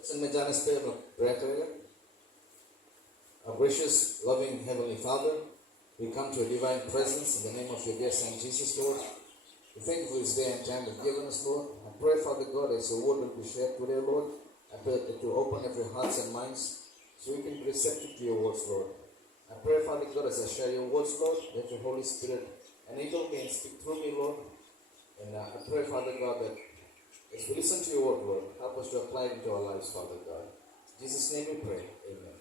वचन में जाने से पहले हम लोग प्रेयर करेंगे. Our gracious, loving Heavenly Father, we come to your divine presence in the name of your dear Son Jesus, Lord. We thank you for this day and time you've given us, Lord. I pray, Father God, as your word will be shared today, Lord, I pray that you open every hearts and minds so we can be receptive to your words, Lord. I pray, Father God, as I share your words, Lord, that your Holy Spirit enable me and speak through me, Lord. And I pray, Father God, that as we listen to your word, Lord, help us to apply it into our lives, Father God. In Jesus' name we pray. Amen.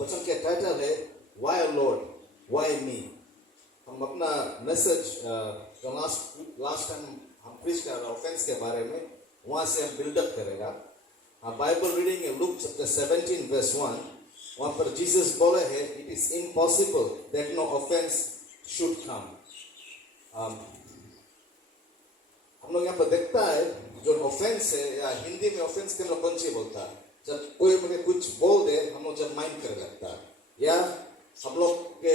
बचन के title है Why Lord, Why Me? हम अपना message जो last time हम preach कर रहे offence के बारे में वहाँ से हम बिल्डअप करेगा. हाँ, बाइबल रीडिंग है लूक चैप्टर 17 वर्स 1. वहाँ पर जीसस बोले है it is impossible that no offence should come. हम लोग यहाँ पर देखता है जो ऑफेंस है या हिंदी में ऑफेंस के लोग कौन सी बोलता है. जब कोई मुझे कुछ बोल दे हम लोग जब माइंड कर लगता है या हम लोग के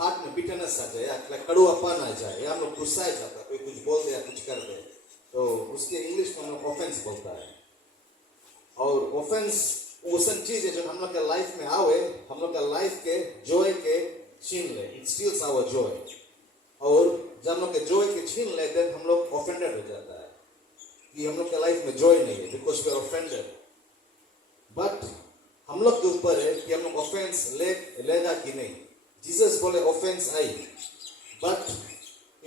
हाथ में बिटरनेस आ जाए या कड़वापन आ जाए या हम लोग गुस्सा जाता है कोई कुछ बोल दे या कुछ कर दे तो उसके इंग्लिश में हम लोग ऑफेंस बोलता है. और ऑफेंस वैसन चीज है जो हम लोग के लाइफ में आवे हम लोग के लाइफ के जॉय के छीन ले. It steals our joy. और जब हम लोग के जॉय के छीन ले देन हम लोग ऑफेंडेड हो जाता है कि हम लोग के लाइफ में जॉय नहीं है because we are offended. But हम लोग के ऊपर है कि हम लोग ऑफेंस लेगा कि नहीं. जीसस बोले ऑफेंस आई but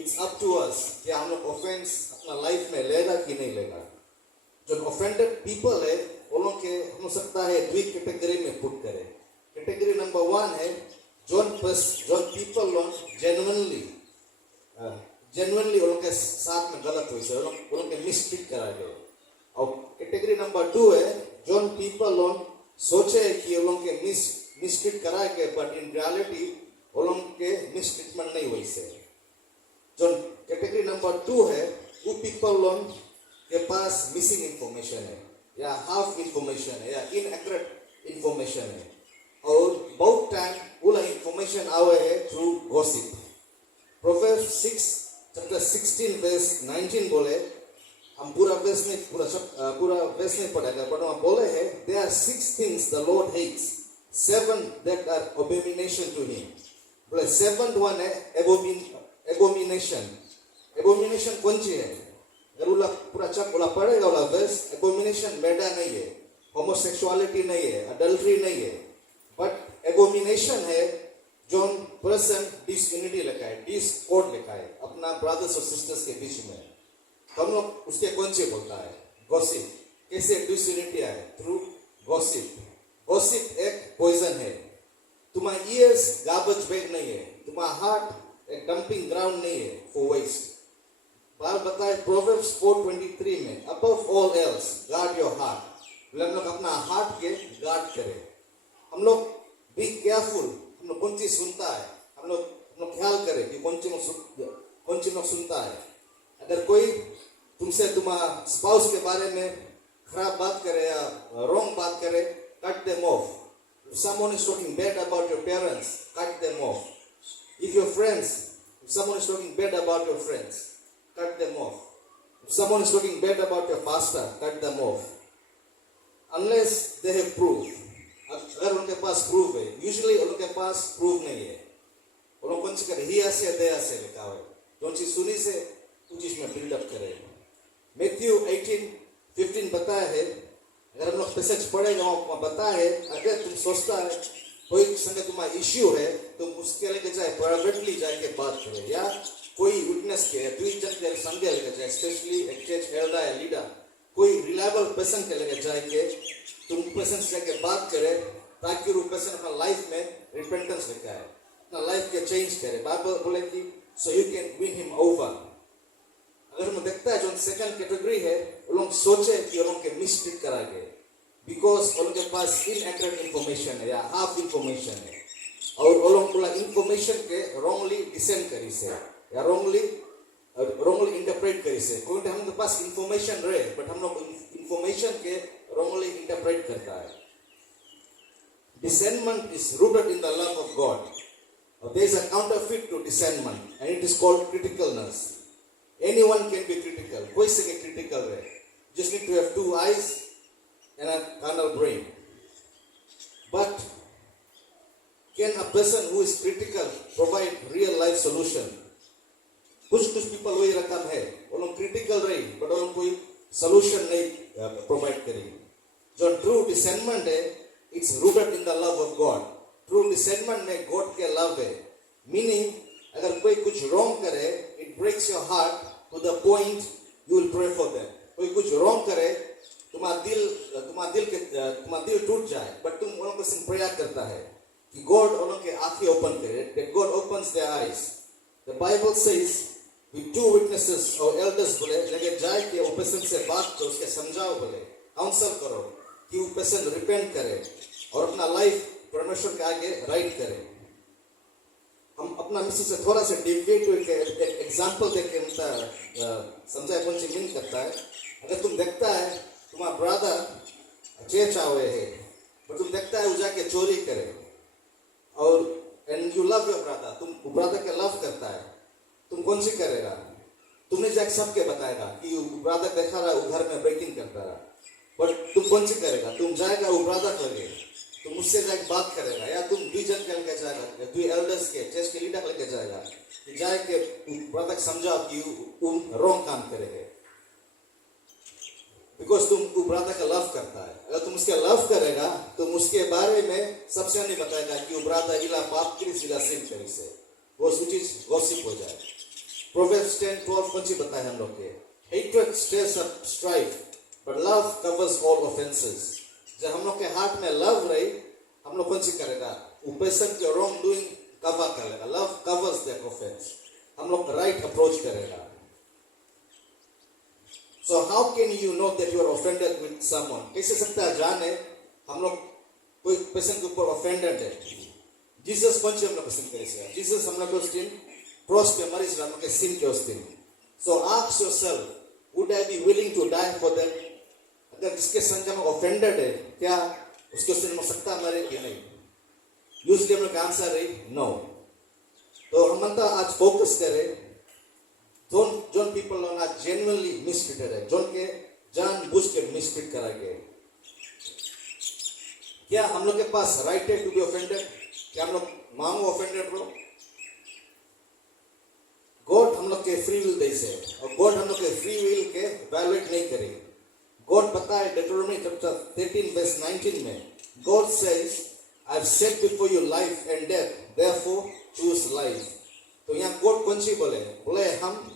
it's up to us कि हम लोग ऑफेंस अपना लाइफ में लेगा कि नहीं लेगा. जो ऑफेंडेड पीपल है वो लोग के हो सकता है दो कैटेगरी में पुट करे. कैटेगरी नंबर 1 है जोन पीपल लोग जेन्युइनली वो लोग के साथ में गलत हुई से वो लोग के मिसट्रीट करा गए. और कैटेगरी नंबर 2 है जोन पीपल लोग सोचे कि वो लोग के मिसट्रीट करा के बट इन रियलिटी वो लोग के मिसट्रीटमेंट नहीं हुई से. जो कैटेगरी नंबर 2 है वो पीपल लोग के पास मिसिंग इंफॉर्मेशन है या हाफ इंफॉर्मेशन है या इनएक्यूरेट इंफॉर्मेशन है. और बहुत टाइम वो इंफॉर्मेशन आवे है through gossip. Proverbs 6 chapter 16 verse 19 बोले हम पूरा वेस नहीं पढ़ेगा बट वहाँ बोले है there are 6 things the Lord hates, 7 that are abomination to him. बोले 7th one है abomination. abomination कौन सी है. अगर उला पूरा उला पढ़ेगा उला वेस abomination मैडा नहीं है, homosexuality नहीं है, adultery नहीं है, बट abomination है जो पर्सन डिसयूनिटी लिखा है, डिस्कॉर्ड लिखा है अपना ब्रदर्स और सिस्टर्स के बीच में. हम लोग उसके कौन से बोलता है गॉसिप. कैसे डिसयूनिटी है थ्रू गॉसिप. गॉसिप एक पॉइजन है. तुम्हारा ईयर्स गार्बेज बैग नहीं है, तुम्हारा हार्ट एक डंपिंग ग्राउंड नहीं है फॉर वेस्ट. बाल बताए प्रोवर्ब्स 4:23 में above all else guard your heart. हम लोग अपना हार्ट के गार्ड करें. हम लोग बी केयरफुल. हम लोग कौन चीज सुनता है हम लोग ख्याल करें कि कौन चीज लोग सुनता है. अगर कोई तुमसे तुम्हारा स्पाउस के बारे में खराब बात करे या रॉन्ग बात करे cut them off. If someone is talking bad about your parents, cut them off. If someone is talking bad about your friends, cut them off. If someone is talking bad about your pastor, cut them off. Unless they have proof. अगर उनके पास proof है. Usually उनके पास proof नहीं है. वो लोग कौन सी करे ही ऐसे दया से लिखा है जो चीज सुनी से कुछ चीज में बिल्डअप करे. मैथ्यू 18:15 बताया है. अगर हम लोग पैसेज पढ़ेगा वहाँ बताया है अगर तुम सोचता है कोई संग तुम्हारा इश्यू है तुम उसके लेके जाए प्राइवेटली जाके बात करे या कोई विटनेस के 2 जन के संग लेके जाए स्पेशली एक चर्च एल्डर या लीडर कोई रिलायबल पर्सन के लेके जाए के तुम पर्सन से जाके बात करे ताकि वो पर्सन अपना लाइफ में रिपेंटेंस लेके आए अपना लाइफ के चेंज करे. बाइबल बोले कि so you can win him over. अगर हम देखता है जो सेकंड कैटेगरी है वो लोग सोचे कि वो लोग के मिसट्रीट कराएंगे बिकॉज वो लोग के पास इनएक्यूरेट इंफॉर्मेशन है या हाफ इंफॉर्मेशन है और वो लोग पूरा इंफॉर्मेशन के रॉन्गली डिसेंड करी से या रॉन्गली इंटरप्रेट करी से. क्योंकि हम लोग के पास इंफॉर्मेशन रहे बट हम लोग इंफॉर्मेशन के wrongly interpret करता है. Discernment is rooted in the love of God. There is a counterfeit to discernment and it is called criticalness. Anyone can be critical. कोई से के critical है. Just need to have 2 eyes and a carnal brain. But can a person who is critical provide real life solution? कुछ people वही रकम है, वो लोग critical रही, but वो लोग कोई solution नहीं provide करेंगे. जो true discernment है, it's rooted in the love of God. True discernment में God के love है. Meaning, अगर कोई कुछ wrong करे, it breaks your heart to the point you will pray for them. कोई कुछ wrong करे, तुम्हारा दिल टूट जाए, but तुम उन लोगों से prayer करता है कि God उन लोगों के आँखें open करे, that God opens their eyes. The Bible says, with 2 witnesses और elders बोले, लेके जाए कि वो person से बात करो, उसके समझाओ बोले, counsel करो, कि वो person repent करे और अपना life परमेश्वर के आगे right करे. हम अपना मिस्टर से थोड़ा सा डिविएट करके एक एग्जांपल देके उनका समझाए कौन सी मीन करता है. अगर तुम देखता है तुम्हारा ब्रदर चेच आए है, पर तुम देखता है वो जाके चोरी करे और and you love your brother, तुम ब्रदर के लव करता है, तुम कौन सी करेगा? तुमने जाके सबके बताएगा कि ब्रदर देखा रहा वो घर में ब्रेकिंग करता रहा, बट तुम कौन सी करेगा? तुम जाएगा वो ब्रदर लगे, तुम मुझसे जाके बात करेगा, या तुम 2 जन के लेके जाएगा, 2 एल्डर्स के चर्च के लीडर लेके जाएगा, जाए के ब्रदर समझाओ कि तुम रॉन्ग काम करेंगे, बिकॉज तुम ब्रदर का लव करता है. अगर तुम उसके लव करेगा, तुम उसके बारे में सबसे नहीं बताएगा कि वो ब्रदर इला पाप करी सिला सिन करी से, वो चीज गॉसिप हो जाए. प्रोवेर्ब्स 10:12 कौन सी बताए हम लोग के? Hatred stirs up strife, but love covers all offences. जब हम लोग के हार्ट में लव रही, हम लोग कौन सी करेगा? वो पर्सन के रॉन्ग डूइंग कवर करेगा. Love covers that offence. हम लोग राइट अप्रोच करेगा. So how can you know that you are offended with someone? कैसे सकता है जाने हम लोग कोई पर्सन के ऊपर offended है? जीसस कौन से हम लोग सिन करेगा? जीसस हम लोग को सिन क्रॉस पे मरी से हम लोग के सिन के उस दिन. So ask yourself, would I be willing to die for them? अगर जिसके संग में offended है, क्या उसके उस दिन हो सकता मरे कि नहीं? Usually हम लोग का आंसर है no. तो हम तो आज फोकस करें zone people are genuinely mistreated है, जोन के जानबूझ के मिसट्रीट करा गए. क्या हम लोग के पास राइट है टू बी ऑफेंडेड? क्या हम लोग मांगो ऑफेंडेड ब्रो? गॉड हम लोग के फ्री विल दे से, और गॉड हम लोग के फ्री विल के वैलिडेट नहीं करेगी. गॉड पता है डिटरोनॉमी चैप्टर 13 वर्स 19 में, God says I have set before you life and death, therefore choose life. तो यहाँ गॉड कौन सी बोले हम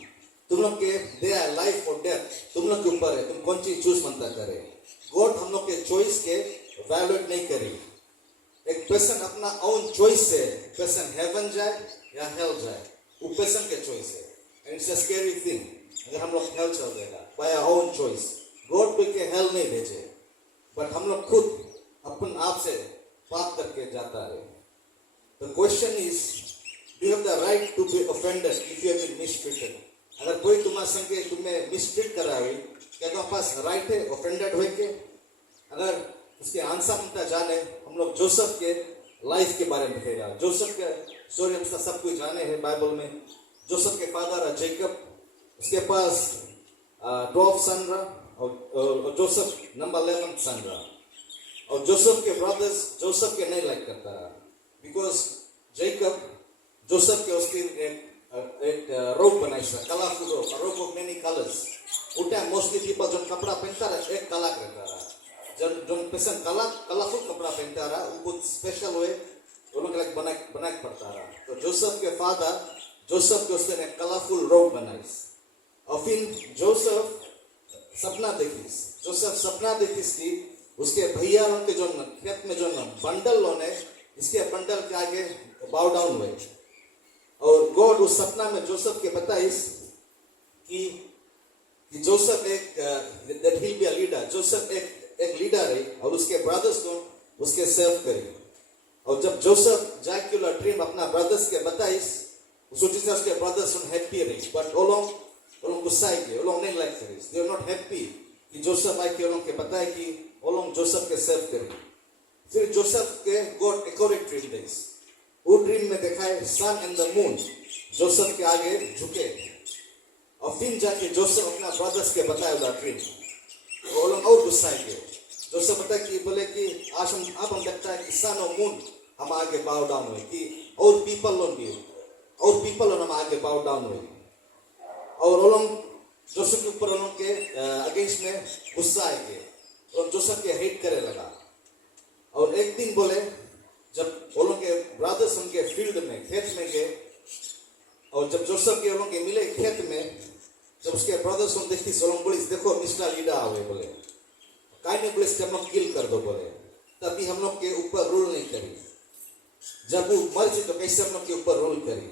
तुम लोग के दे आर लाइफ और डेथ तुम लोग के ऊपर है, तुम कौन सी चूज बनता करे. गॉड हम लोग के चॉइस के वैलिडेट नहीं करी. एक पर्सन अपना ओन चॉइस से पर्सन हेवन जाए या हेल जाए, वो पर्सन के चॉइस है. And it's a scary thing अगर हम लोग हेल चल देगा by our own choice. God पे के हेल नहीं भेजे, बट हम लोग खुद अपन आप से पाप करके जाता है. The question is, do you have the right to be offended if you have been mistreated? अगर कोई तुम्हारे संग तुम्हें मिसट्रीट करा हुई, क्या तुम्हारे पास राइट है ऑफेंडेड हुए के? अगर उसके आंसर हम जाने, हम लोग जोसेफ के लाइफ के बारे में लिखेगा. जोसेफ के स्टोरी हम सब कुछ जाने हैं बाइबल में. जोसेफ के फादर जेकब, उसके पास 12 सन रहा, और जोसेफ नंबर 11 सन रहा. और जोसेफ के ब्रदर्स जोसेफ के नहीं लाइक करता रहा, बिकॉज जेकब जोसेफ के उसके एक रोब बनाई था, colourful robe of many colours. उठा मोस्टली पीपल जो कपड़ा पहनता रहा एक कलर रहता रहा. जब जो पर्सन कलरफुल कपड़ा पहनता रहा वो बहुत स्पेशल हुए, वो लोग बना पड़ता रहा. तो जोसेफ के फादर जोसेफ के उसने कलरफुल रोब बनाई. और फिर जोसेफ सपना देखी थी उसके भैया के जो खेत में जो बंडल लोने, इसके बंडल के आगे बाउ डाउन हुए. और गॉड उस सपना में जोसेफ के बताइस कि जोसेफ एक that he'll be a leader. Joseph एक लीडर है और उसके ब्रदर्स को उसके सर्व करे. और जब जोसेफ जैक्युलर ड्रीम अपना ब्रदर्स के बताइस, सोची था उसके ब्रदर्स हैप्पी रही, बट वो लोग गुस्सा गए, वो लोग नहीं लाइक करे. दे आर नॉट हैप्पी कि जोसेफ आके वो लोग के बताए कि वो लोग जोसेफ के सर्व करे. फिर जोसेफ के गॉड एक और ड्रीम देस. वो ड्रीम में दिखाए सन एंड द मून जोसेफ के आगे झुके. और फिर जाके जोसेफ अपना ब्रदर्स के बताया उधर ड्रीम, वो लोग और गुस्सा गए। जोसेफ बता कि बोले कि आज हम देखता है कि सन और मून हम आगे बाउ डाउन हुए, कि और पीपल लोग भी और पीपल लोग हम आगे बाउ डाउन हुए, और वो लोग जोसेफ के ऊपर उन लोग के अगेंस्ट में गुस्सा आएंगे और जोसेफ के हेट करे लगा। और एक दिन बोले जब वो लोग के ब्रदर्स उनके फील्ड में खेत में गए, और जब जोसेफ के लोग के मिले खेत में, जब उसके ब्रदर्स को देखी सोलोम बोली देखो मिस्टर लीडर आवे, बोले काहे नहीं बोले हम लोग किल कर दो, बोले तभी हम लोग के ऊपर रूल नहीं करी, जब वो मर जाए तो कैसे हम लोग के ऊपर रूल करी।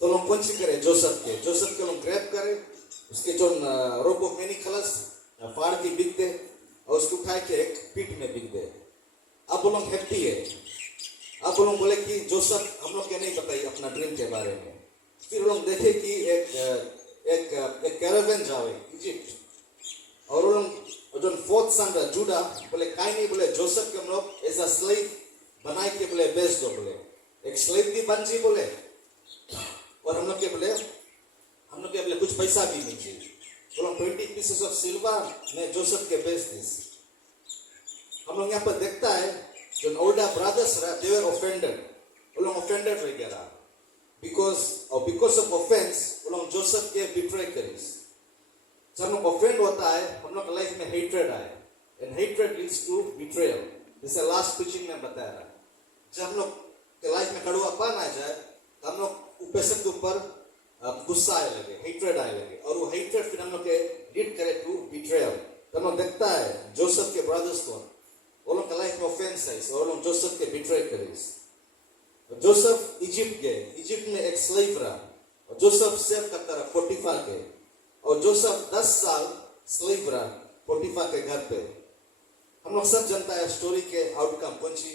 तो लोग कौन सी करे जोसेफ के लोग ग्रैब करे, उसके जो रोप ऑफ मैनी खलस फाड़ के बिक दे और उसको उठा के एक पीठ में बिक दे। अब वो लोग हैप्पी है। अब वो लोग बोले कि जोसेफ हम लोग के नहीं बताइए अपना ड्रीम के बारे में। फिर वो लोग देखे कि एक कैरावेन जावे इजिप्ट, और वो लोग जो फोर्थ सन जूडा बोले काहे नहीं, बोले जोसेफ के हम लोग एज अ स्लेव बनाए के बोले बेच दो, बोले एक स्लेव भी बन जी बोले, और हम लोग के बोले कुछ पैसा भी मिल जाए। वो लोग 20 पीसेस ऑफ सिल्वर में जोसेफ के बेच दिस। हम लोग यहाँ पर देखता है जो ओल्डर ब्रदर्स रहा दे वर ऑफेंडेड, वो लोग ऑफेंडेड रह गया बिकॉज ऑफ ऑफेंस वो लोग जोसेफ के बिट्रे करी। जब हम लोग ऑफेंड होता है हम लोग लाइफ में हेट्रेड आए, and hatred leads to betrayal. जैसे लास्ट टीचिंग में बताया रहा, जब हम लोग के लाइफ में कड़वापन आ जाए तो हम लोग ऊपर के ऊपर गुस्सा आए लगे, हेट्रेड आए लगे, और वो हेट्रेड फिर हम लोग के लीड करे टू बिट्रेयल। तो हम लोग देखता है जोसेफ के ब्रदर्स को वो लोग का लाइफ में ऑफेंस है, वो लोग जोसेफ के बिट्रे करे। जोसेफ इजिप्ट गए, इजिप्ट में एक स्लेव रहा, और जोसेफ सेव करता रहा पोटीफर के, और जोसेफ 10 साल स्लेव रहा पोटीफर के घर पे। हम लोग सब जानता है स्टोरी के आउटकम कौन सी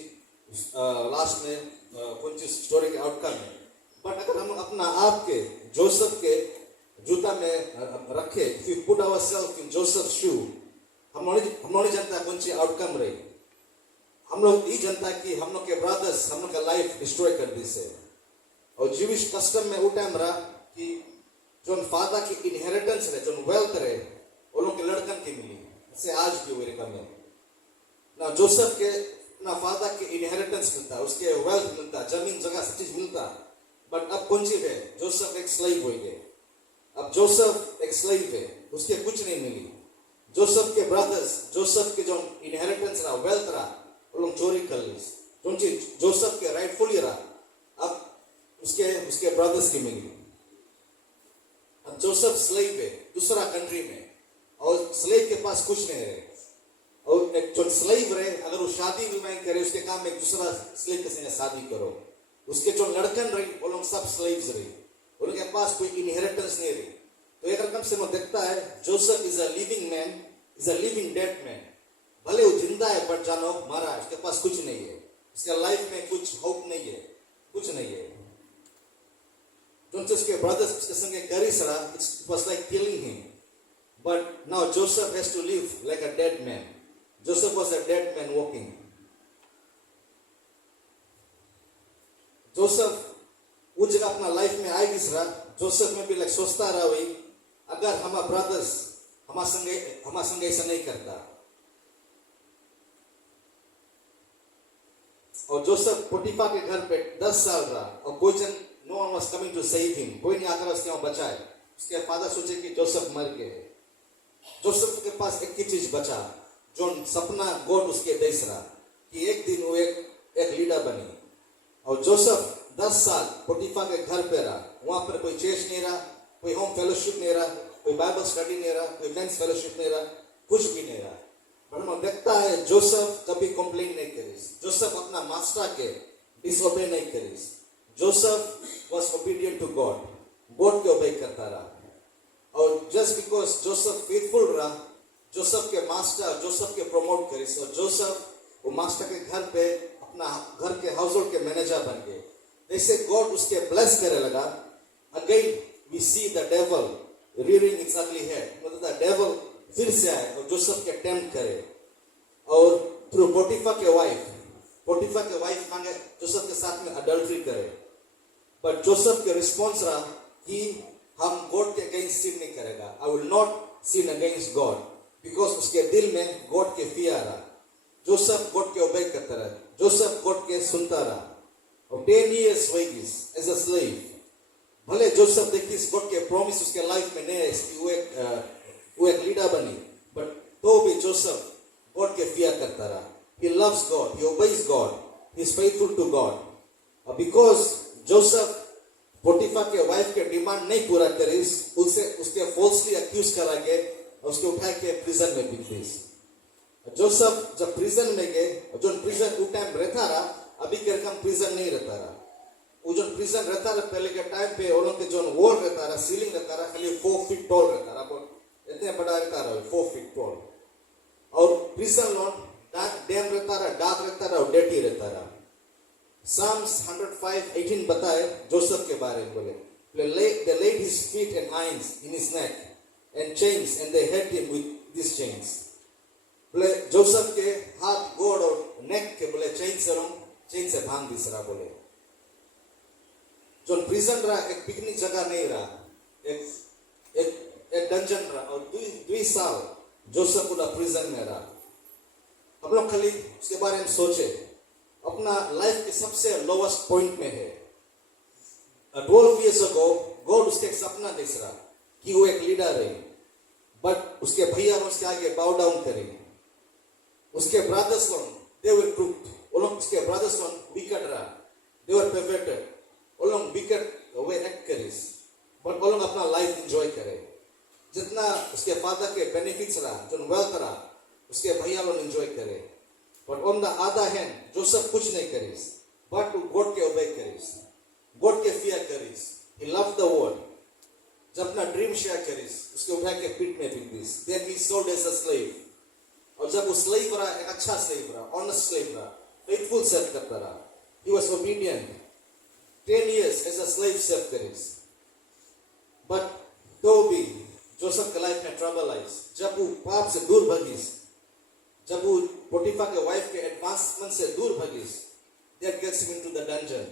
लास्ट में कौन सी स्टोरी के आउटकम है। बट अगर हम अपना आप के जोसेफ के जूता में रखे, if we put ourselves in Joseph's shoe, हम लोग नहीं जानता कौन सी आउटकम रही। हम लोग ये जानता कि हम लोग के ब्रदर्स हम लोग का लाइफ डिस्ट्रॉय कर दी से। और जीविश कस्टम में वो टाइम रहा कि जो फादर की इनहेरिटेंस रहे, जो वेल्थ रहे, वो लोग के लड़कन की मिली, जैसे आज भी अमेरिका में ना जोसेफ के ना फादर के इनहेरिटेंस मिलता, उसके वेल्थ मिलता, जमीन जगह सब चीज मिलता। बट अब कौन सी है, जोसेफ एक स्लेव हो गए। अब जोसेफ एक स्लेव है, उसके कुछ नहीं मिली। जोसेफ के ब्रदर्स, जोसेफ के जो इनहेरिटेंस रहा, वेल्थ रहा, वो लोग चोरी कर ली। जो चीज जोसेफ के राइटफुली रहा, अब उसके ब्रदर्स की मिली। अब जोसेफ स्लेव है दूसरा कंट्री में, और स्लेव के पास कुछ नहीं रहे, और एक जो स्लेव रहे अगर वो शादी भी नहीं करे, उसके काम में एक दूसरा स्लेव के संग शादी करो। उसके जो लड़कन रही वो लोग सब स्लेव्स रही, उनके पास कोई इनहेरिटेंस नहीं रही। तो एक रकम से मैं देखता है Joseph is a living man, is a living dead man. भले वो जिंदा है बट जानो मरा, उसके पास कुछ नहीं है, उसके लाइफ में कुछ होप नहीं है, कुछ नहीं है। जो उसके ब्रदर्स उसके संगे करी सरा, it was like killing him. But now Joseph has to live like a dead man. Joseph was a dead man walking. Joseph वो जगह अपना लाइफ में आएगी सरा, जोसेफ में भी लाइक सोचता रहा वही, अगर हमारा ब्रदर्स हमारे संगे ऐसा नहीं करता। और जोसेफ पोटीफा के घर पे 10 साल रहा, और कोई जन no one was coming to save him, कोई नहीं आकर उसके वहां बचाए। उसके फादर सोचे कि जोसेफ मर गए। जोसेफ के पास एक ही चीज बचा, जो सपना गॉड उसके देश रहा कि एक दिन वो एक लीडर बनी। और जोसेफ 10 साल पोटीफा के घर पे रहा, वहां पर कोई चर्च नहीं रहा, कोई होम फेलोशिप नहीं रहा, कोई बाइबल स्टडी नहीं रहा, कोई मेंस फेलोशिप नहीं रहा, कुछ भी नहीं रहा। पर देखता है जोसेफ कभी कंप्लेन नहीं करी, जोसेफ अपना मास्टर के डिसओबे नहीं करी। Joseph was obedient to God, God के ओबे करता रहा। और जस्ट बिकॉज जोसेफ फेथफुल रहा, जोसेफ के मास्टर जोसेफ के प्रमोट करी, और जोसेफ वो मास्टर के घर पे अपना घर के हाउस होल्ड के मैनेजर बन गए। जैसे गॉड उसके ब्लेस करे लगा, again we see the devil rearing its ugly head, मतलब द डेविल फिर से आए और जोसेफ के टेम्प्ट करे। और थ्रू पोटीफा के वाइफ मांगे जोसेफ के साथ में अडल्ट्री करे। बट जोसेफ के रिस्पॉन्स रहा कि हम गॉड के अगेंस्ट सिन नहीं करेगा. I will not sin against God, because उसके दिल में गॉड के फियर रहा. जोसेफ गॉड के ओबे करता रहा. जोसेफ गॉड के सुनता रहा. और 10 years wages as a slave. भले जोसेफ देखिए गॉड के प्रॉमिस उसके लाइफ में नहीं है कि वो एक लीडर बनी, बट तो भी जोसेफ गॉड के फियर करता रहा. He loves God, he obeys God, he is faithful to God. Because Joseph Potiphar के वाइफ के डिमांड नहीं पूरा करे, उसके फॉल्सली अक्यूज करा के उसके उठा के प्रिजन में बिक दी. जोसेफ जब प्रिजन में गए, जो प्रिजन उस टाइम रहता रहा, अभी के रकम प्रिजन नहीं रहता रहा. वो जो प्रिजन रहता रहा पहले के टाइम पे, उन लोग के जो वॉल रहता रहा, सीलिंग रहता रहा, खाली 4 फीट टॉल रहता रहा. इतने बड़ा रहता रहा, 4 फीट टॉल. और प्रिजन लॉन डैम रहता रहा, डार्क रहता रहा और डेटी रहता रहा. Psalms 105:18 बताए जोसेफ के बारे में. बोले they laid his feet and irons in his neck and chains, and they held him with these chains. बोले जोसेफ के हाथ गोड़ और नेक के बोले चेन से बांध दिस रहा. बोले जो प्रिजन रहा एक पिकनिक जगह नहीं रहा, एक डंजन रहा. और 2 साल जोसेफ पूरा प्रिजन में रहा. हम लोग खाली उसके बारे में सोचे, अपना लाइफ के सबसे लोवेस्ट पॉइंट में है. 12 years ago गॉड उसके एक सपना देख रहा कि वो एक लीडर है, बट उसके भैया उसके आगे बाउ डाउन करेंगे. उसके ब्रदर्स they were crooked. उसके ब्रदर्स विकेट रहा, they were perverted. Wicket way act करीस, बट अपना लाइफ एंजॉय करे. जितना उसके फादर के बेनिफिट्स रहा, जो वेल्थ रहा, उसके भैया लोग एंजॉय करे. But on the other hand Joseph कुछ नहीं करीस, बट गॉड के ओबे करीस, गॉड के फियर करीस. ही लव द वर्ड. जब अपना ड्रीम शेयर करीस, उसके उठा के पीठ में बिक दिस. Then he sold as a slave. और जब वो स्लेव रहा, एक अच्छा स्लेव रहा, ऑनेस्ट स्लेव रहा, फेथफुल सर्व करता रहा. He was obedient. 10 years as a slave serve करीस. बट तो भी जोसेफ के लाइफ में ट्रबल आई. जब वो पाप से दूर भगीस, जब वो पोटीफा के वाइफ के एडवांसमेंट से दूर भगीस, that gets him into the dungeon.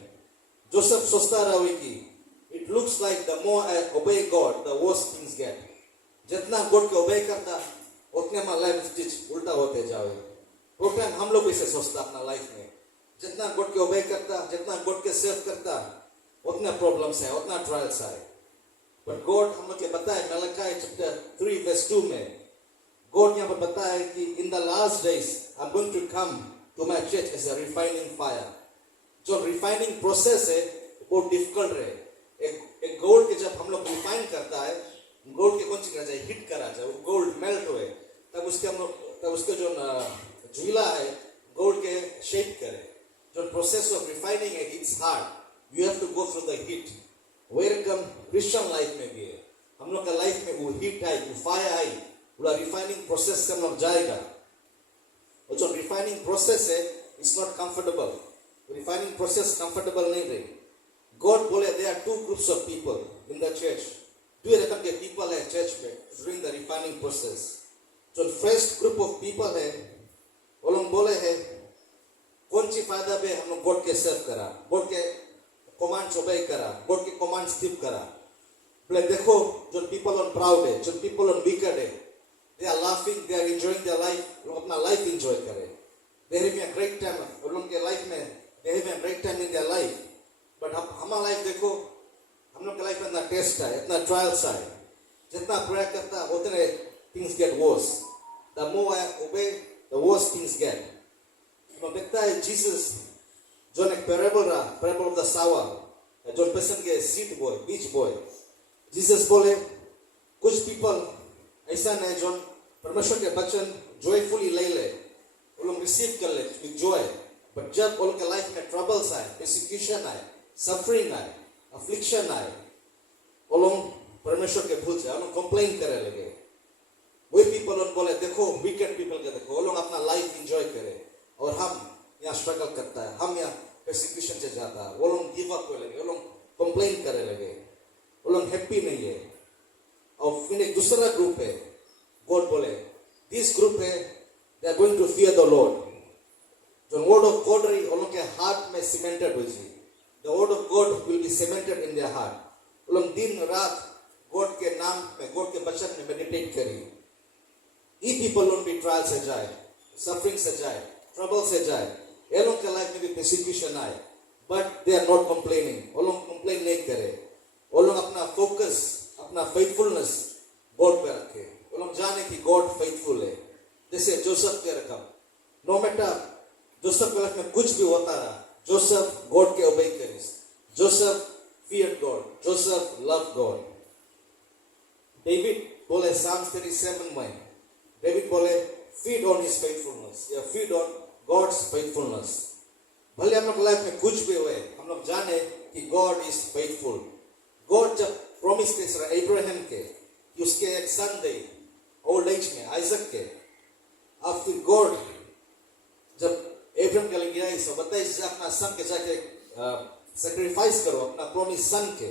Joseph सोचता रहा कि it looks like the more I obey God, the worse things get. जितना गॉड के ओबे करता, उतने हमारा लाइफ उल्टा होते जाओगे. प्रोग्राम हम लोग इसे सोचता अपना लाइफ में, जितना गॉड के ओबे करता, जितना गॉड के सर्व करता, उतने प्रॉब्लम्स है, उतना ट्रायल्स है. बट गॉड हम लोग के बताए मलाकी चैप्टर 3 verse 2 में, गॉड यहाँ पर बताया है कि in the last days I'm going to come to my church as a refining fire. जो रिफाइनिंग प्रोसेस है बहुत डिफिकल्ट है. एक गोल्ड के जब हम लोग रिफाइन करता है, गोल्ड के कौन सी करा जाए, हिट करा जाए, वो गोल्ड मेल्ट हुए, तब उसके जो ज्वेला है गोल्ड के शेप करे. जो प्रोसेस ऑफ रिफाइनिंग है, it's hard. You have to go through the heat. Welcome Christian life में भी है. हम लोग का लाइफ में वो हीट आई, वो फायर आई, पूरा रिफाइनिंग प्रोसेस से हम लोग जाएगा. और जो रिफाइनिंग प्रोसेस है, it's not comfortable. Refining process comfortable नहीं रही. गॉड बोले there are 2 groups of people in the church. 2 रकम के पीपल है चर्च में ड्यूरिंग द रिफाइनिंग प्रोसेस. जो फर्स्ट ग्रुप ऑफ पीपल है, वो लोग बोले हैं कौन सी फायदा पे हम लोग गॉड के सर्व करा, गॉड के कमांड्स ओबे करा, गॉड के कमांड्स कीप करा. बोले देखो जो पीपल ऑन प्राउड है, जो पीपल ऑन विकेट है, they are laughing, they are enjoying their life. लोग अपना लाइफ एंजॉय करे, they having a great time. उन लोग के लाइफ में they having a great time in their life. But हमारा लाइफ देखो, हम लोग के लाइफ में इतना टेस्ट है, इतना ट्रायल्स है. जितना प्रेयर करता उतने things get worse. The more I obey, the verse things get. तो देखता है जीसस जो एक पैराबल रहा, पैराबल ऑफ द सावर, जो पर्सन के सीट बॉय, बीच बॉय. जीसस बोले कुछ पीपल ऐसा नहीं जो परमेश्वर के वचन जॉयफुली ले, वो लोग रिसीव कर ले विद जॉय. बट जब वो लोग के लाइफ में ट्रबल्स आए, परसिक्यूशन आए, सफरिंग आए, अफ्लिक्शन आए, वो लोग परमेश्वर के भूल से वो लोग कंप्लेन करे लगे. वही पीपल बोले देखो वीकेंड पीपल के देखो, वो लोग अपना लाइफ एंजॉय करे और हम यहाँ स्ट्रगल करता है, हम यहाँ परसिक्यूशन से जाता है. वो लोग गिव अप होने लगे, वो लोग कंप्लेन करे लगे, वो लोग हैप्पी नहीं है. और फिर एक दूसरा ग्रुप है, गॉड बोले दिस ग्रुप है, they are going to fear the Lord. जो वर्ड ऑफ गॉड रही वो लोग के हार्ट में सीमेंटेड हुई. The word of God will be cemented in their heart. वो लोग दिन रात गॉड के नाम में, गॉड के वचन में मेडिटेट करी, ये पीपल लोग भी ट्रायल से जाए, सफरिंग से जाए, ट्रबल से जाए, ये लोग के लाइफ में भी persecution आए, but they are not complaining, वो लोग कंप्लेन नहीं करे, वो लोग अपना फोकस, अपना फेथफुलनेस गॉड पे रखे, वो लोग जाने कि गॉड फेथफुल है। जैसे जोसेफ के रकम, नो मैटर जोसेफ के लाइफ में कुछ भी होता रहा, जोसेफ गॉड के ओबे करे, Joseph feared God, Joseph loved God। David बोले Psalms 37 में, डेविड बोले feed on his faithfulness, या feed on God's faithfulness। भले हम लोग लाइफ में कुछ भी हुए, हम लोग जाने कि God is faithful। God जब प्रॉमिस के इसरा अब्राहम के कि उसके एक सन दे ओल्ड एज में, आइजक के, अब फिर गॉड जब अब्राहम के लिए गया इसे बताया इससे अपना सन के जाके सैक्रिफाइस करो, अपना प्रॉमिस सन के,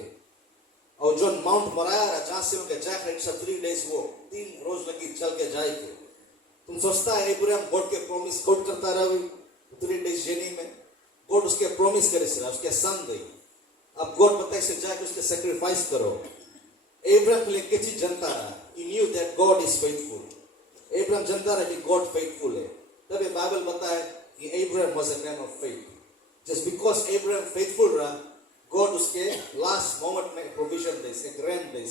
और जो माउंट मोराया रहा जहां से उनके जाकर 3 days वो 3 रोज लगी चल के जाएंगे। तुम सोचता है अब्राहम गॉड के प्रॉमिस कोट करता रहा 3 days जर्नी में, गॉड उसके प्रॉमिस करे से उसके सन दे, अब गॉड बताए से जाके उसके सैक्रिफाइस करो। अब्राहम के लिए क्या चीज जनता रहा, he knew that God is faithful। Abraham जनता रहा कि गॉड फेथफुल है, तब ये बाइबल बताए कि Abraham was a man of faith। Just because Abraham faithful रहा, God उसके last moment में provision दे, एक ram दे,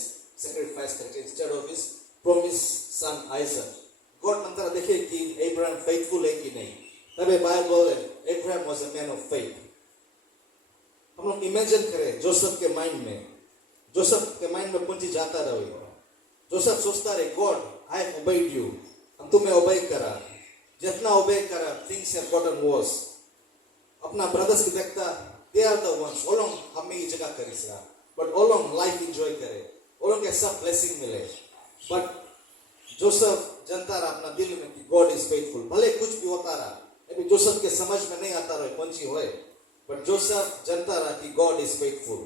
sacrifice करके instead of his promised son Isaac। God अंतर देखे कि Abraham faithful है कि नहीं, तब ये बाइबल बोले Abraham was a man of faith। हम लोग इमेजिन करें जोसेफ के माइंड में, जोसेफ के माइंड में कौन चीज जाता रहे, जोसेफ सोचता रहे God I have obeyed you, हम तुम्हें obey करा, जितना obey करा things have gotten worse। अपना ब्रदर्स की देखता, they are the ones, वो लोग हमें ये जगह करी सका, but वो लोग लाइफ एंजॉय करे, वो लोग के सब ब्लेसिंग मिले, but जोसेफ जनता रहा अपना दिल में कि God is faithful। भले कुछ भी होता रहा, अभी जोसेफ के समझ में नहीं आता रहा कौन सी होए, but जोसेफ जनता रहा कि God is faithful।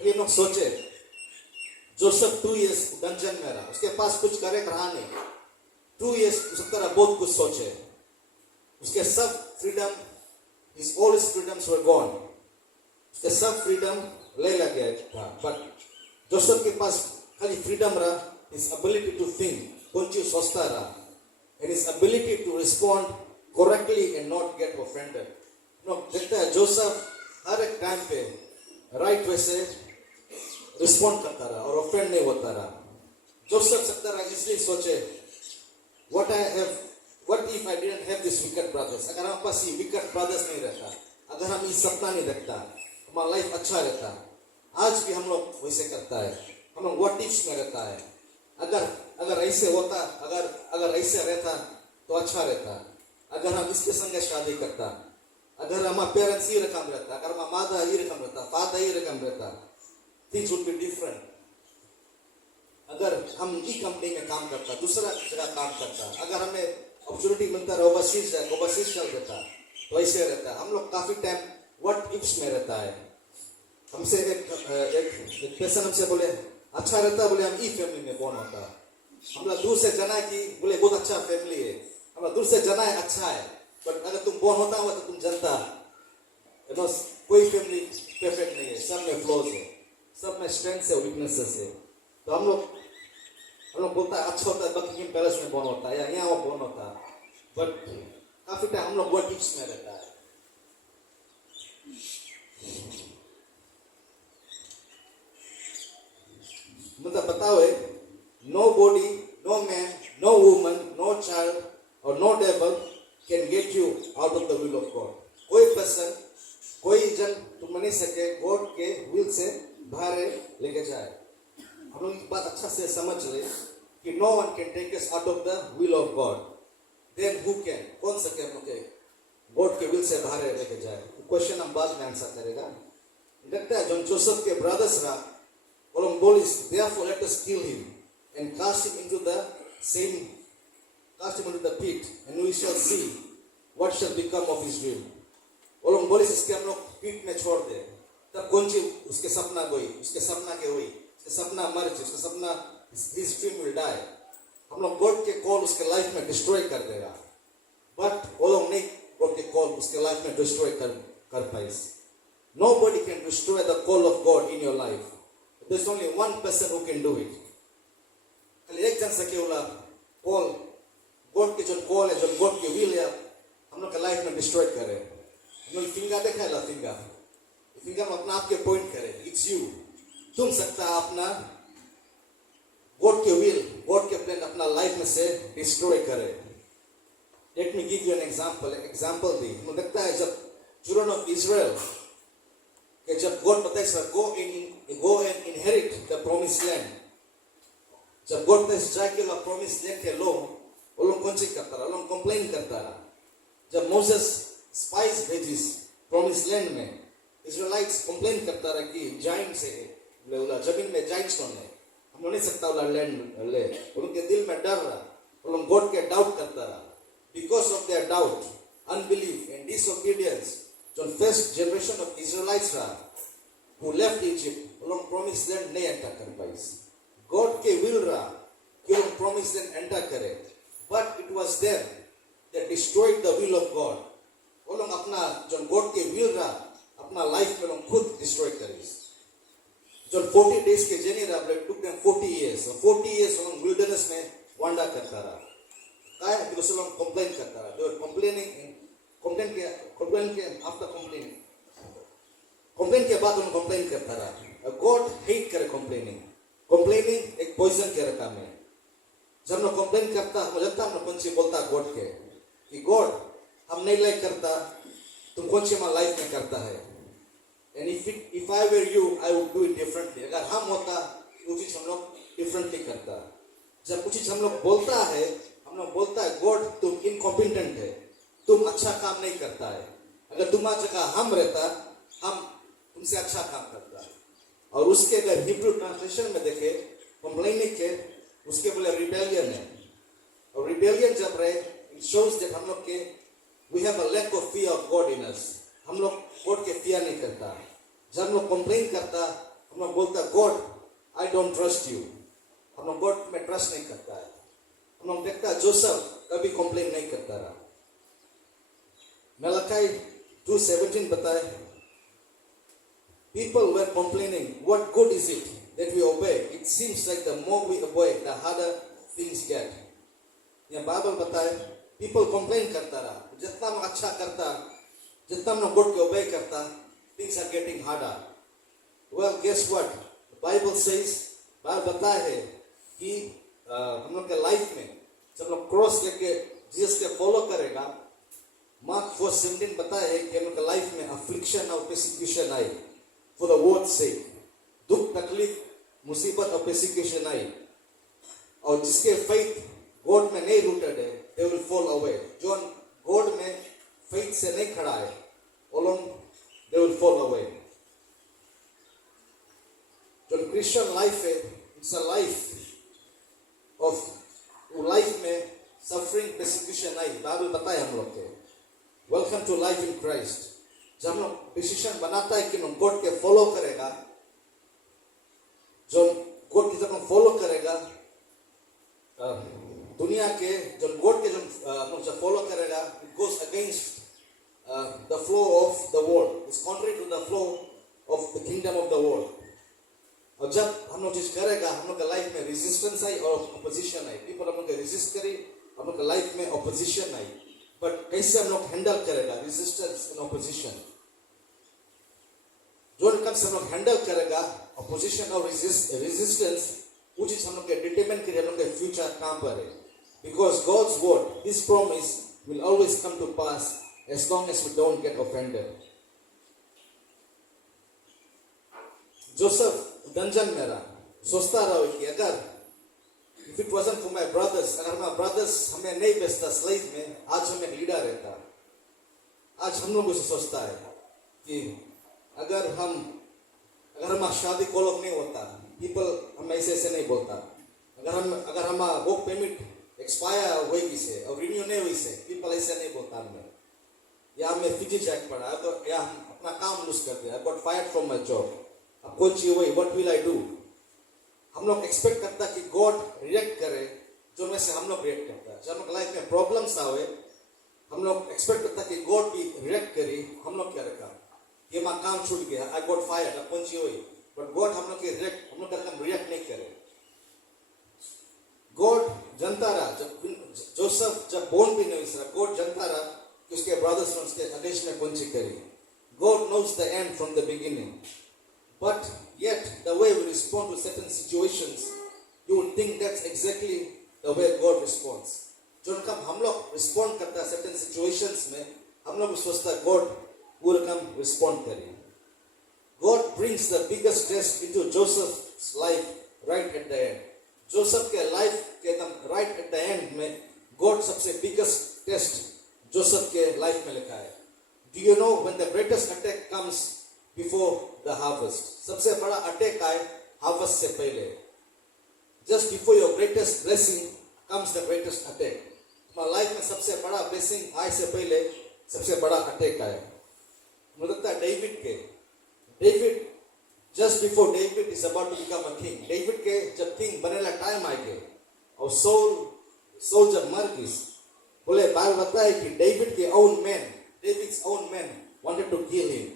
ये लोग सोचे जोसेफ 2 years डंजन में रहा, उसके पास कुछ करे रहा नहीं, 2 years उस तरह बहुत कुछ सोचे, उसके सब freedom, his all his freedoms were gone, उसके सब फ्रीडम ले लगे था, बट जोसेफ के पास खाली फ्रीडम रहा, his ability to think, कौन चीज सोचता रहा, and his ability to respond correctly and not get offended। लोग देखते हैं जोसेफ हर एक टाइम पे राइट वे से रिस्पॉन्ड करता रहा और ऑफेंड नहीं होता रहा। जोसेफ सकता रहा इसलिए सोचे what if I didn't have this wicked brothers, अगर हमारे पास ये wicked brothers नहीं रहता, अगर हम ये सपना नहीं देखता, हमारा लाइफ अच्छा रहता। आज भी हम लोग वैसे करता है, हम लोग what ifs में रहता है, अगर ऐसे होता, अगर ऐसे रहता तो अच्छा रहता, अगर हम इसके संग शादी करता, अगर हमारा पेरेंट्स ही रकम रहता, अगर हमारा मादा ही रकम रहता, फादर ही रकम रहता, things would be different। अगर हम ई कंपनी में काम करता, दूसरा जगह काम करता, अगर हमें अपॉर्चुनिटी मिलता है ओवरसीज चल देता, तो ऐसे रहता है। हम लोग काफी टाइम व्हाट इफ्स में रहता है। हमसे एक पर्सन हमसे बोले अच्छा रहता, बोले हम ई फैमिली में कौन होता, हम लोग दूर से जाना कि बोले बहुत अच्छा फैमिली है, हम लोग दूर से जाना है अच्छा है, बट अगर तुम बोन होता हुआ तो तुम जनता कोई फैमिली परफेक्ट नहीं है, सब में फ्लॉज है, सब में स्ट्रेंथ है, वीकनेसेस है। तो हम लोग बोलता है अच्छा होता है बकिंगम पैलेस में बोन होता है या यहाँ वो बोन होता है, बट काफी टाइम हम लोग व्हाट इफ्स में रहता है। मतलब बताओ nobody, no man, no woman, no child और no devil can get you out of the will of God. कोई पर्सन, कोई जन तुम नहीं सके गॉड के विल से बाहर लेके जाए। हम लोग एक बात अच्छा से समझ ले कि no one can take us out of the will of God, then who can, कौन सके हम लोग गॉड के विल से बाहर लेके जाए। क्वेश्चन हम बाद में आंसर करेगा। लगता है जो जोसेफ के ब्रदर्स रहा, और हम बोले therefore let us kill him and cast him into the pit and we shall see what shall become of his dream। और हम बोले इसके हम लोग पीठ में छोड़ दे, तब कौन सी उसके सपना गई, उसके सपना के हुई, उसके सपना मर जाए, उसके सपना his dream will die। हम लोग गॉड के कॉल उसके लाइफ में डिस्ट्रॉय कर देगा, बट वो लोग नहीं गॉड के कॉल उसके लाइफ में डिस्ट्रॉय कर पाए। Nobody can destroy the call of God in your life. There's only one person who can do it. खाली एक जन सके वाला कॉल गॉड के जो कॉल है जो गॉड के विल है हम लोग का लाइफ में डिस्ट्रॉय करे. हम लोग फिंगर देखा है ला फिंगर में अपना आप के पॉइंट करे. It's you. तुम सकता है अपना गॉड के विल गॉड के प्लान अपना लाइफ में से डिस्ट्रॉय करे. Let me give you an example. Example दी. मुझे लगता है जब children of Israel कि जब गॉड बताए go and inherit the promised land. जब गॉड बताए जाके ला promised land के लोग वो लोग कौन सी करता रहा. लोग कंप्लेन करता रहा. जब मोसेस स्पाइस भेजिस promised land में इजराइलाइट्स कंप्लेन करता रहा कि जाइंट से बोला जमीन में जाइंट्स होने हम लोग नहीं सकता वाला लैंड ले. उनके दिल में डर रहा. वो लोग गॉड के डाउट करता रहा. Because of their doubt, unbelief and disobedience, जो first generation of Israelites रहा who left Egypt, वो लोग promised land नहीं एंटर कर पाए. God के will रहा कि वो promised land एंटर करे. But it was them that destroyed the will of God. वो लोग अपना जो God के will रहा अपना लाइफ में लोग खुद डिस्ट्रॉय करे. जो 40 days के जर्नी रहा it took them 40 years. 40 years वो विल्डरनेस में वांडा करता रहा. काय because लोग कंप्लेन करता रहा. जो कंप्लेन के आफ्टर कंप्लेन के बाद उन्होंने कंप्लेन करता रहा. गॉड हेट करे कंप्लेनिंग एक पॉइजन के रखा में. जब लोग कंप्लेन करता मुझे लगता हम लोग कौन सी बोलता गॉड के कि गॉड हम नहीं लाइक करता तुम कौन सी हमारे लाइफ में करता है. And if I were you I would do it differently. अगर हम होता वो चीज हम लोग डिफरेंटली करता. जब कुछ चीज हम लोग बोलता है हम लोग बोलता है गॉड तुम इनकॉम्पिटेंट है तुम अच्छा काम नहीं करता है. अगर तुम्हारी जगह हम रहता हम तुमसे अच्छा काम करता. और उसके अगर हिब्रू ट्रांसलेशन में देखे कंप्लेनिंग के उसके बोले रिबेलियन है. और रिबेलियन जब रहे इट शोज दैट हम लोग के we have a lack of fear of God in us. हम लोग गॉड के फियर नहीं करता. जब हम लोग कंप्लेन करता हम लोग बोलता God I don't trust you. हम लोग गॉड में ट्रस्ट नहीं करता है. हम लोग देखता जोसेफ कभी कंप्लेन नहीं करता रहा. Malachi 2:17 बताए people were complaining what good is it that we obey. It seems like the more we obey the harder things get. ये बाइबल बताए people complain करता रहा. जितना हम अच्छा करता जितना हम गॉड के obey करता things are getting harder. Well guess what the Bible says. Bible बताए है कि हम लोग के लाइफ में जब लोग क्रॉस लेके जीसस के फॉलो करेगा मार्क 4:17 बताया है कि हम लोग के लाइफ में अफ्लिक्शन और persecution I for the word's sake. दुख तकलीफ मुसीबत और persecution आई. और जिसके faith गॉड में नहीं रूटेड है they will fall away. जो गॉड में faith से नहीं खड़ा है वो लोग they will fall away. जो क्रिश्चियन लाइफ है it's a life of life में सफरिंग persecution आई. बाइबल बताए हम लोग के welcome to life in Christ. जब हम लोग डिसीजन बनाता है कि हम गॉड के फॉलो करेगा जो गॉड की जब हम फॉलो करेगा दुनिया के जो गॉड के जो फॉलो करेगा it goes against the flow of the world. It's contrary to the flow of the kingdom of the world. और जब हम लोग चीज करेगा हम लोग का लाइफ में रेजिस्टेंस आई और अपोजिशन आई. पीपल हम लोग रेजिस्ट करी हम लोग का लाइफ में अपोजिशन आई. बट कैसे हम लोग हैंडल करेगा रेजिस्टेंस एंड अपोजिशन. जो कब हम लोग हैंडल करेगा अपोजिशन और रेजिस्टेंस वो चीज हम लोग के डिटरमाइन करेगा हम लोग के फ्यूचर कहां पर है. Because God's word his promise will always come to pass as long as we don't get offended. Joseph dungeon में रहा सोचता रहा कि अगर if it wasn't for my brothers अगर हमारे ब्रदर्स हमें नहीं बेचता स्लेव में आज हम एक लीडर रहता. आज हम लोग उसे सोचता है कि अगर हमारा शादी कॉलोक नहीं होता पीपल हम ऐसे नहीं बोलता. अगर हमारा वर्क परमिट एक्सपायर होगी से और रिन्यू नहीं हुई से पीपल ऐसे नहीं बोलता. हमें या हमें फिजी चेक पड़ा या हम अपना काम लूज कर दिया. I got fired from my job. अब कोई चीज हुई what will I do. हम लोग एक्सपेक्ट करता कि गॉड रिएक्ट करे जो में से हम लोग रिएक्ट करता है. जब हम लोग लाइफ में प्रॉब्लम्स आए हम लोग एक्सपेक्ट करता कि गॉड भी रिएक्ट करी. हम लोग क्या रखा कि हमारा काम छूट गया, आई गॉट फायर्ड, अब कौन सी हुई, बट गॉड हम लोग का रिएक्ट नहीं करे। गॉड जनता रहा, जब जोसेफ जब बोर्न भी नहीं हुआ, गॉड जनता रहा कि उसके ब्रदर्स ने उसके अगेंस्ट में कौन सी करी। God knows the end from the beginning, but yet the way we respond to certain situations, you would think that's exactly the way God responds. जो कब हम लोग रिस्पॉन्ड करता है certain situations में, हम लोग सोचता है गॉड वो रकम रिस्पॉन्ड करे। God brings the biggest test into Joseph's life right at the end. Joseph के लाइफ के एकदम right at the end में God सबसे biggest test जोसेफ के लाइफ में लिखा है। Do you know when the greatest attack comes before the harvest? सबसे बड़ा अटैक आए हार्वेस्ट से पहले। Just before your greatest blessing comes the greatest attack. तुम्हारी लाइफ में सबसे बड़ा ब्लेसिंग आए से पहले सबसे बड़ा अटैक आए। मुझे लगता है David just before David is about to become a king, David के जब किंग बने ला टाइम आ गए और सोल जब मर गई, बोले बाइबल बताता है कि डेविड के David's own man wanted to kill him.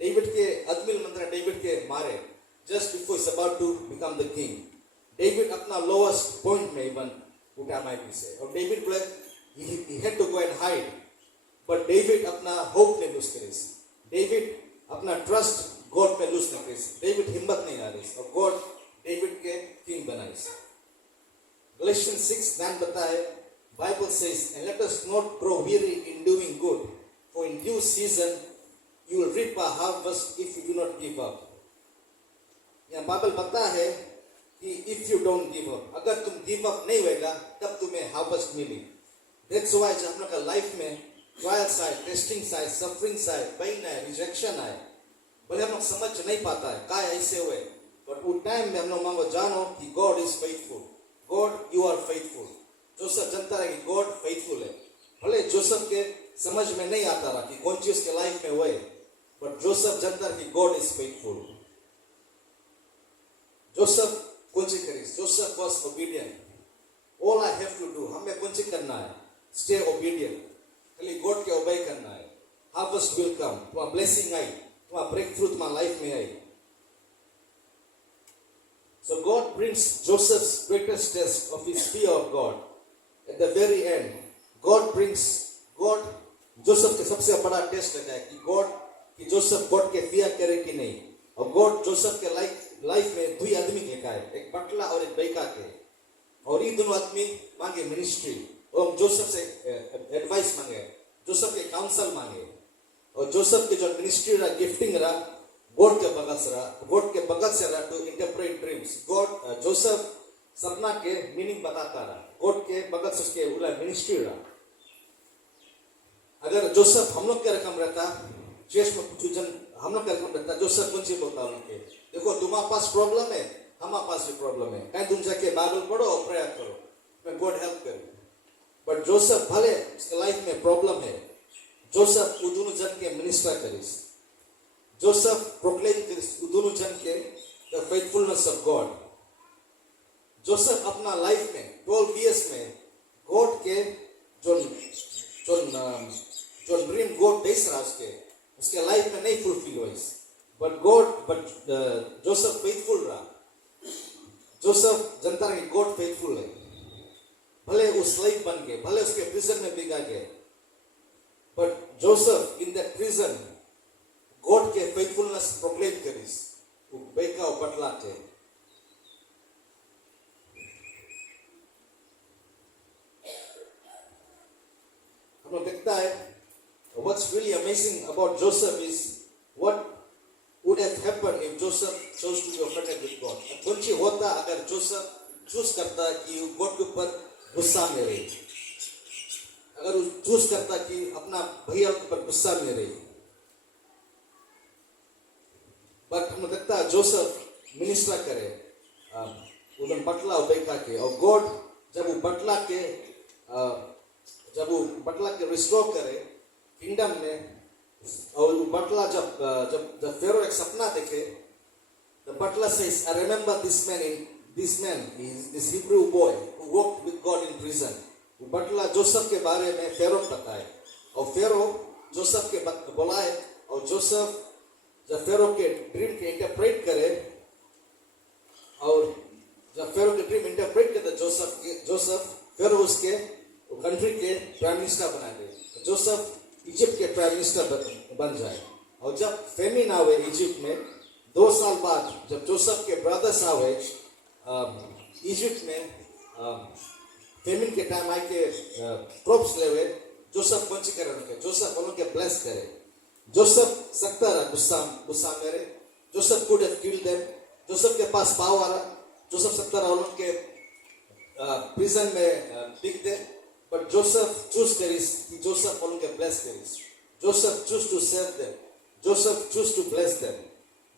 David के आदमी मंत्र डेविड के मारे just before he's about to become the king. David अपना lowest point में इवन उठा माइकी से, और डेविड बोले he had to go and hide, but David अपना hope नहीं लूज करे, डेविड अपना ट्रस्ट गॉड पे लूज नहीं करे, डेविड हिम्मत नहीं आ रही और गॉड डेविड के किंग बनाई। Galatians 6:9 बताए, Bible says, and let us not grow weary in doing good, for in due season you will reap a harvest if you do not give up. यहाँ Bible बताता है कि if you don't give up, अगर तुम give up नहीं होएगा तब तुम्हें हार्वेस्ट मिली। That's why जब हम लोग का लाइफ में ट्रायल्स आए, टेस्टिंग्स आए, सफरिंग्स आए, पेन आए, रिजेक्शन आए, भले हम लोग समझ नहीं पाता है क्या ऐसे हुए, बट उस टाइम में हम लोग मांगो जानो कि God is faithful, God you are faithful. Joseph जानता है कि गॉड फेथफुल है। भले जोसेफ के समझ में नहीं आता रहा कि कौन चीज के लाइफ में हुए, बट जोसेफ जानता है कि गॉड इज फेथफुल। जोसेफ कौन सी करी? Joseph was obedient. All I have to do, हमें कौन सी करना है? स्टे ओबीडिएंट, खाली गॉड के ओबे करना है। हार्वेस्ट विल कम, तुम्हारा ब्लेसिंग आई, तुम्हारा ब्रेक थ्रू तुम्हारा लाइफ में आई। So God brings Joseph's greatest test of his fear of God at the very end. God Joseph के सबसे बड़ा टेस्ट लगा है कि जोसेफ गॉड के फियर करे कि नहीं। और गॉड जोसेफ के लाइफ में दो आदमी लिखा है, एक बटला और एक बेका के, और ये दोनों आदमी मांगे मिनिस्ट्री, और जोसेफ से एडवाइस मांगे, जोसेफ के काउंसल मांगे, और जोसेफ के जो मिनिस्ट्री रहा, गिफ्टिंग रहा, गॉड के बगल से रहा to interpret dreams. God Joseph सपना के मीनिंग बताता रहा, गॉड के बगल से उसके मिनिस्ट्री रहा। अगर जोसेफ हम लोग के रकम रहता, चेस में कुछ जन हम लोग के रकम रहता, जोसेफ कौन सी बोलता उनके, देखो तुम्हारे पास प्रॉब्लम है, हमारे पास भी प्रॉब्लम है, कहीं तुम जाके बाइबल पढ़ो और प्रेयर करो, मैं गॉड हेल्प करूं। बट जोसेफ भले उसके लाइफ में प्रॉब्लम है, जोसेफ वो दोनों जन के मिनिस्टर करिस, जोसेफ प्रोक्लेम करिस वो दोनों जन के the faithfulness of God. Joseph अपना लाइफ में 12 इयर्स में गॉड के जो ड्रीम गॉड देस रहा उसके लाइफ में नहीं फुलफिल हुई, बट जोसेफ फेथफुल रहा। जोसेफ जनता रही गॉड फेथफुल है, भले वो स्लेव बन गए, भले उसके प्रिजन में बिगा गए, but Joseph in that prison God के फेथफुलनेस प्रोक्लेम करिस, वो बेका और बटला के। हम लोग देखता है, what's really amazing about Joseph is what would have happened if Joseph chose to be offended with God. कौन सी होता अगर जोसेफ चूज करता कि गॉड के ऊपर गुस्सा में रहे, अगर वो चूज करता कि अपना भैया के ऊपर गुस्सा में रहे। बट हम देखता है जोसेफ मिनिस्टर करे उधर बटला और बेका के, और गॉड जब वो बटला के रिस्टोर करे किंगडम में, और वो बटला जब फेरो एक सपना देखे, the butler says, I remember this man, this Hebrew boy who walked with God in prison. वो बटला जोसेफ के बारे में फेरो बताए, और फेरो जोसेफ के बुलाए, और जोसेफ जब फेरो के ड्रीम के इंटरप्रेट करे, और जब फेरो के ड्रीम इंटरप्रेट करे तो जोसेफ फेरो उसके कंट्री के प्राइम मिनिस्टर बना दे। जोसेफ इजिप्ट के प्राइम मिनिस्टर बन जाए। और जब फेमिन आवे इजिप्ट में 2 साल बाद, जब जोसेफ के ब्रदर्स आवे इजिप्ट में, फेमिन के टाइम आए के क्रॉप्स लेवे, जोसेफ कौन सी करे उनके, जोसेफ उनके ब्लेस करे। जोसेफ सकता रहा गुस्सा मेरे, Joseph could have killed them, Joseph के पास पावर आ, जोसेफ सकता रहा उनके प्रिजन में बिक दे, बट जोसेफ चूज करिस कि जोसेफ उनके ब्लेस करिस। Joseph choose to save them, Joseph choose to bless them.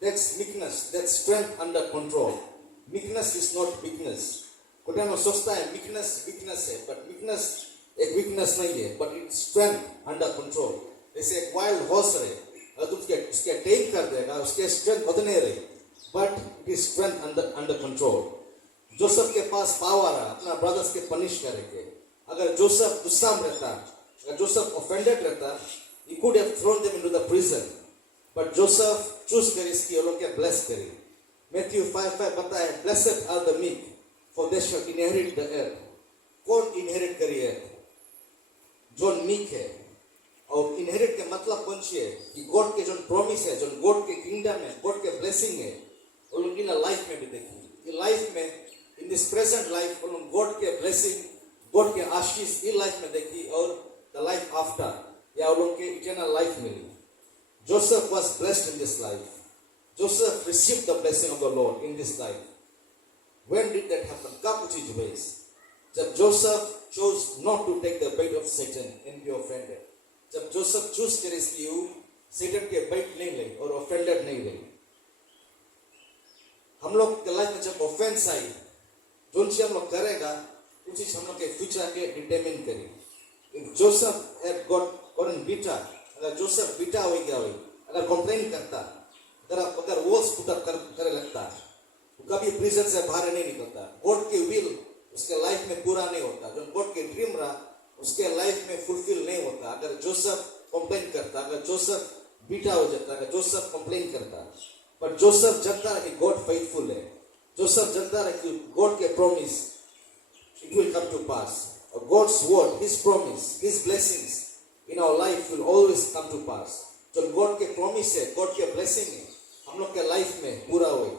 That's meekness, that's strength under control. Meekness is not weakness. कोई टाइम सोचता है weakness है, but weakness एक weakness नहीं है, but it's strength under control. जैसे एक wild horse रहे, अगर तुम उसके टेक कर देगा, उसके strength उतने रहे, but it is strength under control. Joseph के पास पावर है अपना ब्रदर्स के पनिश करेंगे। अगर जोसेफ गुस्सा में रहता, अगर जोसेफ ऑफेंडेड रहता, he could have thrown them into the prison. But Joseph choose करिस कि लोग के bless करी। Matthew 5:5 बताए, blessed are the meek, for they shall inherit the earth. कौन inherit करी है? जो meek है। और inherit के मतलब कौन सी है? कि God के जो promise है, जो God के kingdom है, God के blessing है, वो लोग इन life में भी देखी। कि life में, in this present life, वो लोग God के blessing, God के आशीष इन life में देखी, और the life after, या वो लोग के eternal life milli. Joseph was blessed in this life. Joseph received the blessing of the Lord in this life. When did that happen? कब कुछ चीज हुई? जब Joseph chose not to take the bait of Satan and be offended. जब Joseph choose करे कि वो Satan के bait नहीं ले और offended नहीं ले। हम लोग के लाइफ में जब offense आई, जो चीज हम लोग करेगा, वो चीज हम लोग के future के determine करी। If Joseph had gotten bitter, अगर जोसेफ बीटा हो गया हो, अगर कंप्लेन करता, अगर वॉल्स पुट अप करे लगता, वो कभी प्रिजन से बाहर नहीं निकलता। गॉड के विल उसके लाइफ में पूरा नहीं होता, जो गॉड के ड्रीम रहा उसके लाइफ में फुलफिल नहीं होता। अगर जोसेफ कंप्लेन करता, अगर जोसेफ बीटा हो जाता, अगर जोसेफ कंप्लेन करता, पर जोसेफ जानता है कि गॉड फेथफुल है। जोसेफ जानता है कि गॉड के promise it will come to pass, और God's word, his promise, his blessings in our life will always come to pass. जो God के promise है, God के blessing है, हम लोग के life में पूरा हुए।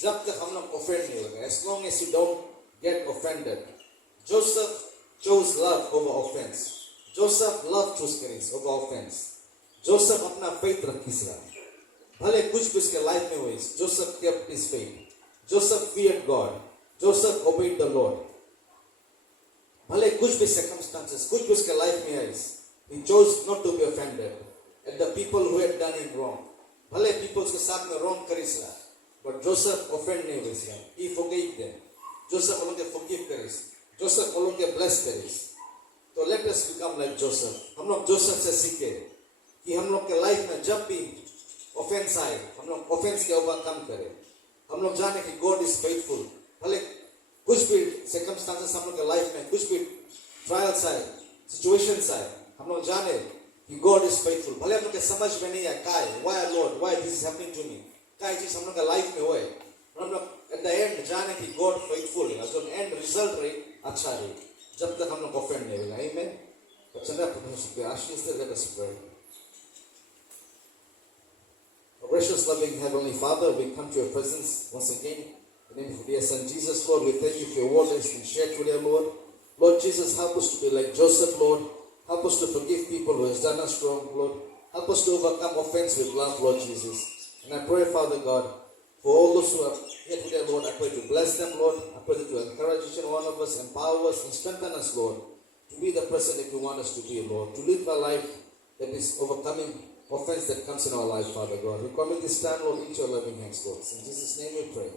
जब तक हम लोग offend नहीं होगा, as long as you don't get offended. Joseph chose love over offense. Joseph love choose करिस over offense. Joseph अपना faith रखिस रहा, भले कुछ भी उसके life में हुए, Joseph kept his faith. Joseph feared God. Joseph obeyed the Lord. भले कुछ भी circumstances, कुछ भी उसके life में आए, he chose not to be offended at the people who had done him wrong. भले people के साथ में wrong करिस रहा, but Joseph offend नहीं हुई रहा, he forgave them. Joseph उन लोगों के forgive करिस, Joseph उन लोगों के bless करिस। तो let us become like Joseph. हम लोग Joseph से सीखे कि हम लोग के life में जब भी offense आए, हम लोग offense के overcome करें। हम लोग जाने कि God is faithful. भले कुछ भी circumstances हम लोग के life में, कुछ भी trials आए, situations आए, हम लोग जाने कि God is faithful. भले हम लोग के समझ में नहीं है काय, why Lord, why this is happening to me, काय चीज हम लोग के लाइफ में हुए, हम लोग at the end जाने कि God faithful है, जो end result रही अच्छा रही, जब तक हम लोग offend नहीं होगा। Amen. तो चंद्रा परमेश्वर के आशीष से let us pray. Gracious, loving Heavenly Father, we come to your presence once again. In the name of your Son Jesus, Lord, we thank you for your word that has been shared today, Lord. Lord Jesus, help us to be like Joseph, Lord. Help us to forgive people who has done us wrong, Lord. Help us to overcome offense with love, Lord Jesus. And I pray, Father God, for all those who are here today, Lord, I pray to bless them, Lord. I pray that you encourage each and one of us, empower us, and strengthen us, Lord, to be the person that you want us to be, Lord. To live a life that is overcoming offense that comes in our life, Father God. We commit this time, Lord, into your loving hands, Lord. In Jesus' name we pray.